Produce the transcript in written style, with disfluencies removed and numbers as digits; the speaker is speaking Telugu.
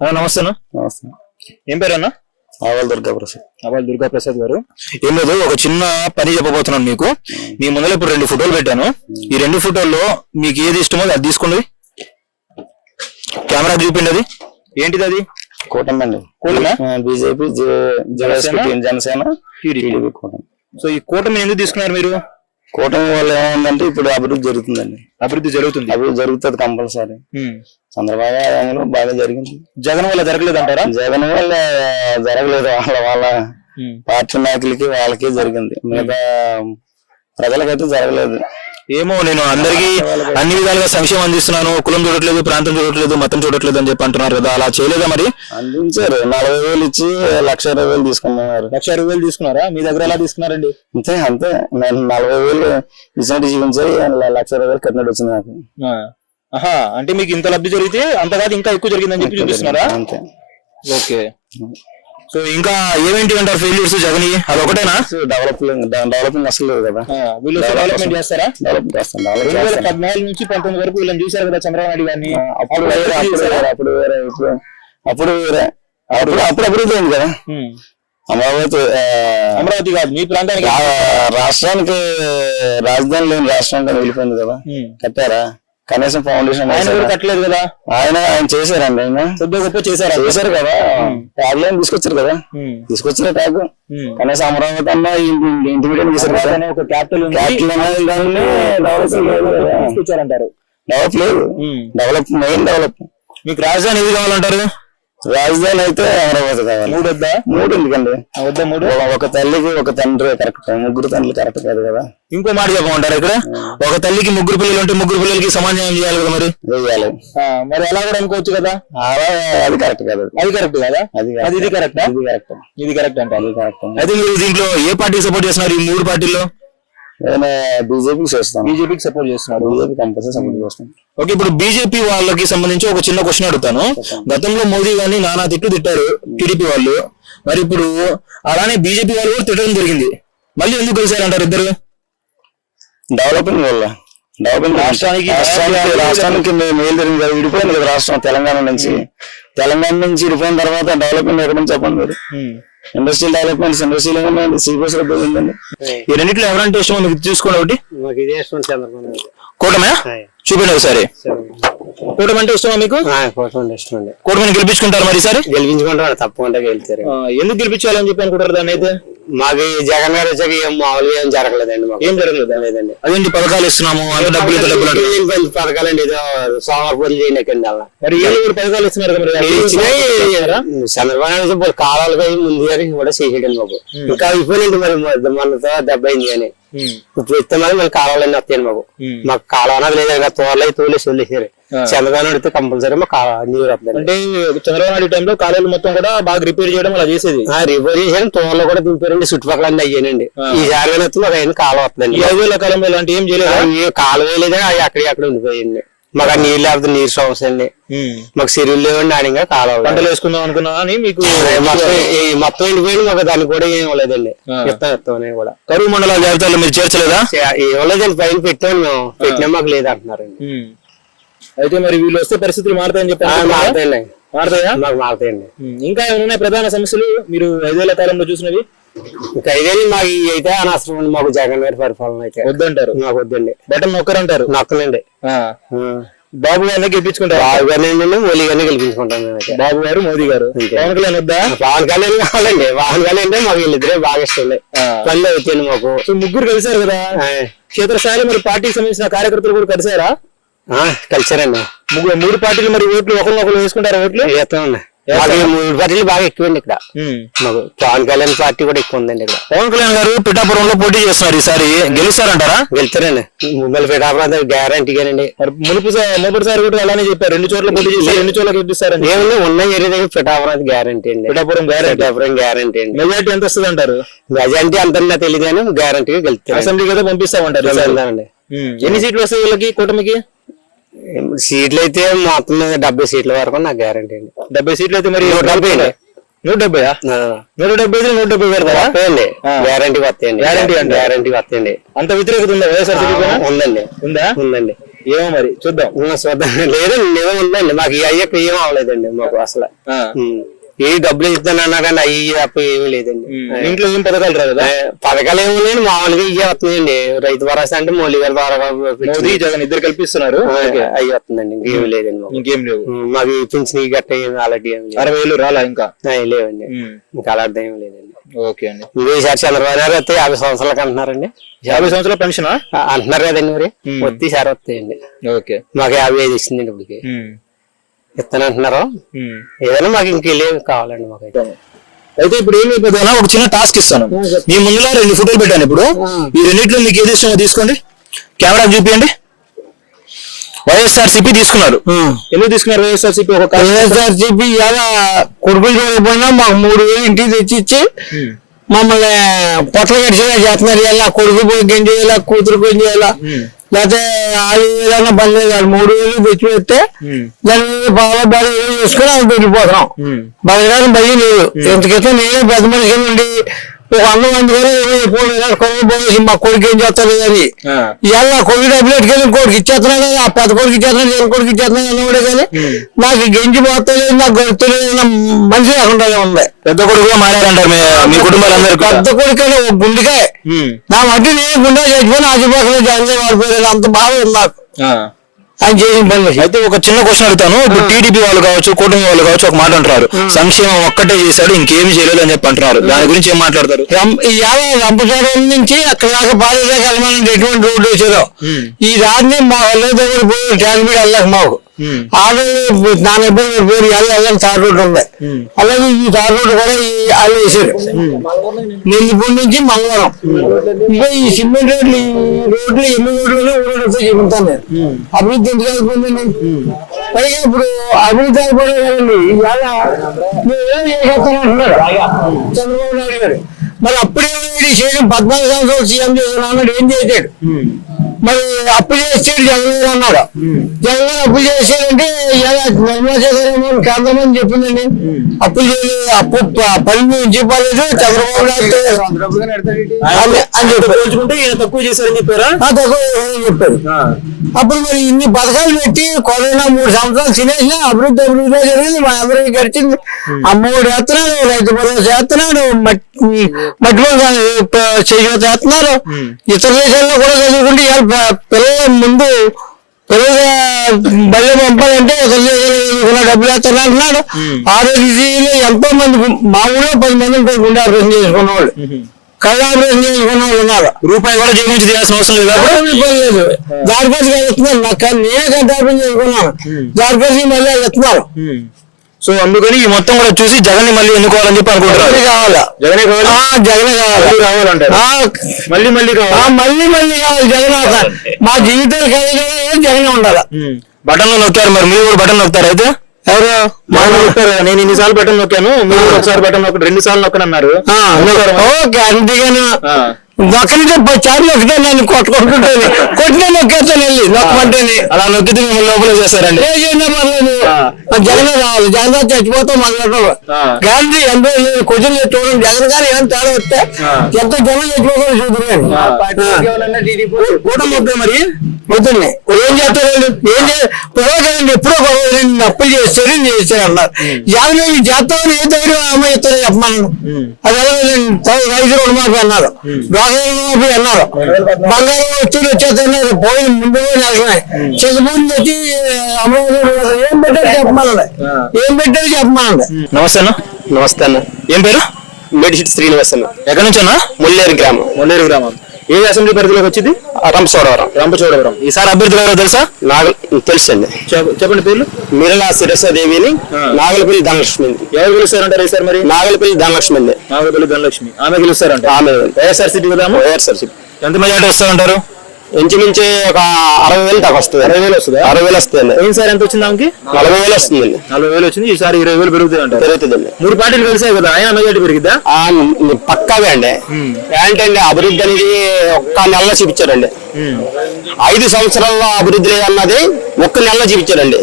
నమస్తే. నమస్తే. ఏం పేరు అన్న? ఆవాల దుర్గాప్రసాద్. ఆవాల దుర్గాప్రసాద్ గారు. ఏం లేదు, ఒక చిన్న పని చెప్పబోతున్నాను మీకు. మీ ముందర ఇప్పుడు 2 ఫోటోలు పెట్టాను. ఈ 2 ఫోటోల్లో మీకు ఏది ఇష్టమో అది తీసుకోండి. కెమెరా చూపిండి. అది ఏంటిది? అది కూటమి అండి. కూటమి? బీజేపీ, జనసేన, టీడీపీ కూటమి. సో ఈ కూటమి ఎందుకు తీసుకున్నారు మీరు? కూటమి వల్ల ఏమైందంటే ఇప్పుడు అభివృద్ధి జరుగుతుందండి. అభివృద్ధి జరుగుతుంది కంపల్సరీ. చంద్రబాబు హయాంలో బాగా జరిగింది. జగన్ వల్ల జరగలేదు అంటారా? జగన్ వల్ల జరగలేదు, వాళ్ళ పార్టీ నాయకులకి వాళ్ళకి జరిగింది, మిగతా ప్రజలకైతే జరగలేదు. ఏమో, నేను అందరికి అన్ని విధాలుగా సంక్షేమం అందిస్తున్నాను, కులం చూడట్లేదు, ప్రాంతం చూడట్లేదు, మతం చూడట్లేదు అని చెప్పి అంటున్నారు కదా, అలా చేయలేదా? మరి అందించారు. 40,000 ఇచ్చి 1,20,000 తీసుకున్నారు. 1,20,000 తీసుకున్నారా? మీ దగ్గర ఎలా తీసుకున్నారండి? అంతే నేను 40,000 ఇచ్చినట్టు చూపించారు, 1,20,000 కట్టినట్టు వచ్చింది నాకు. అంటే మీకు ఇంత లబ్ధి జరిగితే అంత కాదు ఇంకా ఎక్కువ జరిగిందని చెప్పి చూపిస్తున్నారా? అంతే. ఓకే. సో ఇంకా ఏమేంటి అంటారు ఫెయిల్యూర్స్ జగన్? అదొకటేనా? డెవలపింగ్ అసలు లేదు కదా. వీళ్ళు డెవలప్మెంట్ చేస్తారా? డెవలప్ చేస్తాం. 2014 నుంచి 19 వరకు వీళ్ళని చూశారు కదా చంద్రబాబు నాయుడు గారిని. అప్పుడు వేరే అప్పుడు అభివృద్ధి అయింది కదా. అమరావతి కాదు, మీ ప్రాంతానికి, రాష్ట్రానికి రాజధాని లేని రాష్ట్రానికి వెళ్ళిపోయింది కదా. కట్టారా? కనీసం ఫౌండేషన్ కట్టలేదు కదా. ఆయన చేశారండి. ఆయన గొప్ప చేశారు కదా. ట్యాగ్ లైన్ తీసుకొచ్చారు కదా, తీసుకొచ్చిన ట్యాగ్. కనీసం అమరావతి అన్న ఇంటిమీడియట్ చేశారు కదా. ఒక క్యాపిటల్ తీసుకొచ్చారంటారు. డెవలప్ లేదు. Main develop. మీకు రాజధాని ఏది కావాలంటారు? రాజధాని అయితే అమరావతి కావాలి. 3 వద్దా? 3 ఎందుకండి? 3 ఒక తల్లికి ఒక తండ్రి కరెక్ట్, 3 తండ్రులు కరెక్ట్ కాదు కదా. ఇంకో మాట చెప్పమంటారు ఇక్కడ, ఒక తల్లికి 3 పిల్లలు ఉంటే 3 పిల్లలకి సమానం చేయాలి కదా. మరి చేయాలి. మరి ఎలా కూడా అనుకోవచ్చు కదా. అది కరెక్ట్ కాదు. అది కరెక్ట్ కదా. ఇది కరెక్ట్. ఇది కరెక్ట్ అంటే అది కరెక్ట్. అయితే మీరు దీంట్లో ఏ పార్టీకి సపోర్ట్ చేస్తున్నారు? ఈ 3 పార్టీల్లో బీజేపీకి చేస్తాను. బీజేపీకి సపోర్ట్ చేస్తున్నారు. బీజేపీ కంపల్సరీ సపోర్ట్ చేస్తాను. ఓకే, ఇప్పుడు బీజేపీ వాళ్ళకి సంబంధించి ఒక చిన్న క్వశ్చన్ అడుగుతాను. గతంలో మోదీ గారిని నానా తిట్టారు టీడీపీ వాళ్ళు, మరి ఇప్పుడు అలానే బీజేపీ వాళ్ళు కూడా తిట్టడం జరిగింది. మళ్ళీ ఎందుకు కలిసారంటారు ఇద్దరు? డెవలపింగ్ వల్ల. రాష్ట్రానికి మేలు జరిగింది కదా. విడిపోయింది కదా రాష్ట్రం తెలంగాణ నుంచి విడిపోయిన తర్వాత డెవలపింగ్ ఎక్కడ నుంచి చెప్పండి మీరు? ఇండస్ట్రియల్ డెవలప్మెంట్స్, ఇండస్ట్రియల్ సీపోస్ ఉందండి. ఈ రెండింటిలో ఎవరంటే ఇష్టమో మీకు చూసుకోండి. ఒకటి కూటమే చూపిండి ఒకసారి. కూటమి అంటే ఇష్టమా మీకు? కూటమిని గెలిపించుకుంటారు మరి ఈసారి? గెలిపించుకుంటారు, తప్పకుండా గెలిచారు. ఎందుకు గెలిపించాలని చెప్పి అనుకుంటారు దాన్ని? అయితే మాకు జగన్ గారు వచ్చాక ఏం మామూలుగా ఏం జరగలేదండి. మాకు ఏం జరగలేదండి. అదేంటి పథకాలు ఇస్తున్నాము, అంత డబ్బులు పథకాలండి, ఏదో సోమవారం చేయకండి. అలా మరి ఏదో పథకాలు ఇస్తున్నారు కదా. చంద్రబాబు నాయుడు కాలాలుగా ముందు గారి కూడా చేసేయడం మాకు ఇంకా అయిపోయినండి. మరి మనతో 70 కానీ ఇప్పుడు ఇస్తే మరి మళ్ళీ కాలాలన్నీ వస్తాయండి. మాకు కాలం అనేది లేదు, తోరలు తోలేసి వదిలేసారు. చంద్రబాబు నాయుడు అయితే కంపల్సరీ మాకు నీరు వస్తుంది. అంటే చంద్రబాబు నాయుడు టైంలో కాలువలు మొత్తం కూడా బాగా రిపేర్ చేయడం అలా చేసేది. రిపేర్ చేసాను, తోరలు కూడా దింపారండి, చుట్టుపక్కల అన్ని అయ్యానండి. ఈ జాగ్రత్త మాకు అయిన కాలం వస్తుందండి. 5 కాలంలో ఇలాంటి ఏం చేయలేదు. కాలువ లేదా అక్కడ ఉండిపోయింది. మాకు నీళ్ళు లేకపోతే నీరు సమస్య అండి. మాకు చెరువులు లేవండి, ఆడిగా కాలువ. పంటలు వేసుకుందాం అనుకున్నా అని మీకు మొత్తం ఎండిపోయింది. మాకు దానికి కూడా ఏం ఇవ్వలేదండి. ఇస్తాం కూడా. కరువు మండల జాబితాలో మీరు చేర్చలేదా? ఇవ్వలేదండి, పైన పెట్టాము మేము. పెట్టినా మాకు లేదు అంటున్నారండి. అయితే మరి వీళ్ళు వస్తే పరిస్థితులు మారుతాయని చెప్పి మారుతాయండి. మారుతాయా? మాకు మారుతాయండి. ఇంకా ఏమైనా ఉన్నాయి ప్రధాన సమస్యలు మీరు 5 ఏళ్ల కాలంలో చూసినవి? ఇంకా 5 ఏళ్ళు మాకు అయితే అనవసరం. మాకు జగన్ గారి పరిపాలన అయితే వద్దంటారు. మాకు వద్దండి. బటన్ నొక్కరంటారు. నొక్కనండి. బాబు గారిని గెలిపించుకుంటారు. బాబు గారిని మోదీ గారిని గెలిపించుకుంటాను. బాబు గారు, మోదీ గారు. పవన్ కళ్యాణ్ వద్దా? పవన్ కళ్యాణ్ కావాలండి. పవన్ కళ్యాణ్ అంటే మాకు వీళ్ళిద్దరే బాగా ఇష్టం. పనులు వచ్చాయండి మాకు. ముగ్గురు కలిసారు కదా క్షేత్రస్థాయిలో. మరి పార్టీకి సంబంధించిన కార్యకర్తలు కూడా కలిసారా? కలిసారండి. 3 పార్టీలు మరి ఓట్లు ఒకరినొకరు వేసుకుంటారు. ఓట్లు వేస్తామండి. 3 పార్టీలు బాగా ఎక్కువండి ఇక్కడ. మాకు పవన్ కళ్యాణ్ పార్టీ కూడా ఎక్కువ ఉందండి ఇక్కడ. పవన్ కళ్యాణ్ గారు పిఠాపురంలో పోటీ చేస్తున్నారు. ఈసారి గెలుస్తారంటారా? గెలుస్తారండి. మళ్ళీ పిఠాపురం గ్యారంటీగానండి. మొదటిసారి కూడా అలానే చెప్పారు. 2 చోట్ల పోటీ చేసి 2 చోట్ల గెలుస్తారండి. ఏమన్నా ఉన్న ఏరియా దగ్గర పిఠాపురం గ్యారంటీ అండి. పిఠాపురం గ్యారంటీ అండి. మెజార్టీ ఎంత వస్తుంది అంటారు? మెజార్టీ అంత తెలియదు కానీ గ్యారంటీగా గెలుస్తారు. అసెంబ్లీకి అయితే పంపిస్తామంటారు. ఎన్ని సీట్లు వస్తాయి వీళ్ళకి కూటమికి? సీట్లు అయితే మొత్తం 70 సీట్ల వరకు నాకు గ్యారంటీ అండి. 70 సీట్లు అయితే మరి 170 అండి. 170 170 పెడతారా? గ్యారంటీ వస్తాయండి. గ్యారంటీ వస్తాయండి. అంత వ్యతిరేకత ఉందా వైఎస్ఆర్సీపీ? ఉందండి. ఉందా? ఉందండి. ఏమో మరి చూద్దాం. చూద్దాం. లేదండి నిజం ఉందండి, మాకు ఈ అయ్యకు ఏం అవ్వలేదండి మాకు అసలు. ఏ డబ్బులు ఇస్తానన్నా కానీ అయ్యి తప్ప ఏమీ లేదండి. ఇంట్లో ఏం పథకాలు రాదు కదా? పథకాలు ఏమి లేని మామూలుగా ఇవి వస్తున్నాయండి. రైతు భరోసా అంటే మోదీ గారి ద్వారా మోదీ జగన్ ఇద్దరు కల్పిస్తున్నారు, అవి వస్తుందండి. ఇంకేమి లేదండి మాకు. ఇంకేం లేవు. మాకు పింఛన్ గట్ట ఏమి అలాంటి ఏమి 60,000 రాలా ఇంకా? లేవండి, ఇంకా అలాంటి ఏమి లేదండి. ఓకే అండి. ఈసారి చంద్రబాబు గారు వస్తే 50 సంవత్సరాలకు అంటున్నారండి. 50 సంవత్సరాల పెన్షన్ అంటున్నారు కదండి, మరి వస్తే ఈసారి వస్తాయండి. ఓకే, మాకు 55 ఇస్తుందండి ఇప్పటికి ఇస్తానంటున్నారు. ఏదైనా మాకు ఇంకెళ్ళేవి కావాలండి మాకైతే. అయితే ఇప్పుడు ఏమి అయిపోతుందా, ఒక చిన్న టాస్క్ ఇస్తాను. మీ ముందులో 2 ఫోటోలు పెట్టాను. ఇప్పుడు ఈ రెండిట్లో మీకు ఏది ఇష్టమో తీసుకోండి, కెమెరా చూపియండి. వైఎస్ఆర్సీపీ తీసుకున్నారు. ఎందుకు తీసుకున్నారు వైఎస్ఆర్సీపీ? ఒక వైఎస్ఆర్సీపీ ఇలా కొడుకులు చూడకపోయినా మాకు 3,000 ఇంటికి తెచ్చిచ్చి మమ్మల్ని పొట్ల గడిచేలా చేస్తున్నారు. ఇలా కొడుకు పోయి గంజేయాలా, కూతురు గంజేయాలా, లేకపోతే 5,000 పని లేదు. 3,000 తెచ్చి పెడితే దాని మీద బాగా బాగా చేసుకుని అది పెట్టిపోతున్నాం. బతకడానికి భయం లేదు. ఎంతకైతే నేనే పెద్ద మనిషి నుండి ఒక 100 మంది పోయి మా కొడుకు ఏం చేస్తారు అని ఇలా కొడుకు డబ్బులు ఎట్టుకెళ్ళి కొడుకు ఇచ్చేస్తున్నాడు కదా, ఆ పెద్ద కొడుకు ఇచ్చేస్తున్నాడు, చిన్న కొడుకు ఇచ్చేస్తున్నాడు అన్నవాడే కానీ నాకు గెంజి పోతలేదు, నాకు గొడవలేదు, మనిషి లేకుండా ఉంది. పెద్ద కొడుకుగా మారారంటారు మీ కుటుంబాలందరూ. పెద్ద కొడుకు ఒక గుండెకాయ నా మధ్య నేను గుండె చచ్చిపోయిన ఆదిపోకుండా జగన్ వాడిపోయాను. అంత బాగా ఉంది నాకు ఆయన చేసిన పని. అయితే ఒక చిన్న క్వశ్చన్ అడుగుతాను. ఇప్పుడు టీడీపీ వాళ్ళు కావచ్చు, కూటమి వాళ్ళు కావచ్చు, ఒక మాట అంటారు, సంక్షేమం ఒక్కటే చేశాడు ఇంకేమి చేయలేదు అని చెప్పి అంటున్నారు. దాని గురించి ఏం మాట్లాడతారు? రంపచోడవరం నుంచి అక్కడ దాకా బాధ్యత కలమని ఎటువంటి రోడ్డు వేసారో ఈ రాత్రి మా వాళ్ళ దగ్గర పోయి ట్యాంక్ మీద వెళ్ళాక మాకు ఆల్రెడీ నాన్న ఇబ్బంది పేరు వెళ్ళాలని తార్ రోడ్డు ఉంది. అలాగే ఈ తార్ రోడ్డు కూడా వాళ్ళు వేసారు. నెల్లిపూడి నుంచి మంగళవారం ఇంకా ఈ సిమెంట్ రోడ్లు ఈ రోడ్లు ఎన్ని రోడ్లు ఊరొస్తే చెబుతాను నేను. అభివృద్ధి ఎందుకు అయిపోయిందండి? పైగా ఇప్పుడు అభివృద్ధి అయిపోయింది కదండి. ఇవాళ మీరు ఏం చేసేస్తానంటున్నారు చంద్రబాబు నాయుడు గారు. మరి అప్పుడే చేయడం 14 సంవత్సరాలు సీఎం చేశాను అన్నాడు, ఏం చేశాడు? మరి అప్పు చేసాడు జగన్ గారు అన్నాడు. జగన్ గారు అప్పు చేసాడంటే నిర్మలా సీతారామన్ కేంద్రం అని చెప్పిందండి. అప్పు చేయలేదు, అప్పు పని చెప్పలేదు చంద్రబాబు నాయుడు అని పోల్చుకుంటే ఈయన తక్కువ చేశారని చెప్పారా? తక్కువ చేశారని చెప్పారు. అప్పుడు మరి ఇన్ని పథకాలు పెట్టి కరోనా 3 సంవత్సరాలు తినేసినా అభివృద్ధి జరిగింది. మా అందరికీ గడిచింది. అమ్మఒడి వేస్తున్నాడు, రైతు భరోసా చేస్తున్నాడు, మట్టి చేయూత చేస్తున్నారు. ఇతర దేశాల్లో కూడా చదువుకుంటే పిల్లల ముందు పిల్లలు బయట పంపాలంటే ఇతర దేశాల్లో డబ్బులు వేస్తాను అంటున్నాడు. ఆరోగ్యశ్రీలో ఎంతో మంది మా ఊళ్ళో 10 మంది ఉంటారు గుండె ఆపరేషన్ చేసుకున్న వాళ్ళు, కళ్ళ ఆపరేషన్ చేసుకున్న వాళ్ళు ఉన్నారు. రూపాయి కూడా జీవించి తీయాల్సిన అవసరం లేదు. దానికోసం ఇస్తున్నారు. నాకు నేనే కంట ఆపరేషన్ చేసుకున్నాను, దానికోసం మళ్ళీ ఇస్తున్నారు. సో అందుకని ఈ మొత్తం కూడా చూసి జగన్ ని మళ్ళీ ఎన్నుకోవాలని చెప్పి అనుకుంటున్నారు. జగనే కావాలి రావాలంటారు. మళ్ళీ కావాలి జగన్. మా జీవితాలు కలిగి జగన్ ఉండాలి. బటన్ లో నొక్కారు, మరి మీరు కూడా బటన్ నొక్కుతారు? అయితే ఎవరు నొక్కారు? నేను ఇన్నిసార్లు బటన్ నొక్కాను, మీరు ఒకసారి బటన్ నొక్క 2 సార్లు నొక్కనన్నారు. అందుకని నొక్కనితో 10 సార్లు నొక్కితే నన్ను కొట్టుకుంటుంటేనే కొట్టినా నొక్కేస్తాను వెళ్ళి నొక్కమంటేనే. అలా నొక్కితే మిమ్మల్ని లోపల చేస్తారండి. పర్లేదు, జగన్ కావాలి. జగన్ చచ్చిపోతాం మాట్లాడటం. గాంధీ ఎంతో క్వశ్చన్ చూడండి, జగన్ గారు ఏమైనా తేడా వస్తే ఎంత జనం చచ్చిపోతారో చూద్దాం. కూటమి వద్దా మరి? వద్దండి. ఏం చేస్తారు? కదండి ఎప్పుడో అప్పులు చేస్తారు అన్నారు. జగన్ చేస్తామని ఏ ధైర్యం అమ్మాయి ఇస్తారో చెప్పమన్నాను. అది రైతు రుణమాఫీ అన్నారు, రుణమాఫీ అన్నారు, బంగారం వచ్చేస్తున్నారు. పోయిన ముందు నెలకొన్నాయి. చదువుని వచ్చి అమరావతి ఏం పెట్టారు చెప్పమనండి. నమస్తే అన్న. నమస్తే అన్న. ఏం పేరు? మేడిశెట్టి శ్రీనివాస్ అన్న. ఎక్కడి నుంచి అన్న? ముల్లేరు గ్రామం. ఏ అసెంబ్లీ పరిధిలోకి వచ్చింది? రంపచోడవరం. ఈసారి అభ్యర్థి ఎవరో తెలుసా? తెలుసు అండి. చెప్పండి పేర్లు. మిరళ శిరసాదేవిని, నాగలపల్లి ధనలక్ష్మి. ఎవరు గెలుస్తారంటారు ఈసారి మరి? నాగలపల్లి ధనలక్ష్మి అండి. ఆమె గెలుస్తారంట. ఆమె వైఎస్ఆర్సీపీ కదా? వైఎస్ఆర్సీపీ. ఎంత మెజార్టీ వస్తారంటారు? ఇంచుమించి ఒక 60,000 దాకా వస్తుంది. 60,000 వస్తుందా? 60,000 వస్తుంది. ఈసారి ఎంత వచ్చింది ఆమెకి? 40,000 వస్తుందండి. 40,000 వచ్చింది. ఈసారి 20,000 పెరుగుతుంది అంట. పెరుగుతుందండి. 3 పార్టీలు కలిసాయి కదా, ఆయన మెజార్టీ పెరిగిద్దా? పక్కాగా అండి. ఏంటంటే అభివృద్ధి అనేది ఒక్క నెలలో చూపించారండి. 5 సంవత్సరాల్లో అభివృద్ధి లేదన్నది ఒక్క నెలలో చూపించారండి.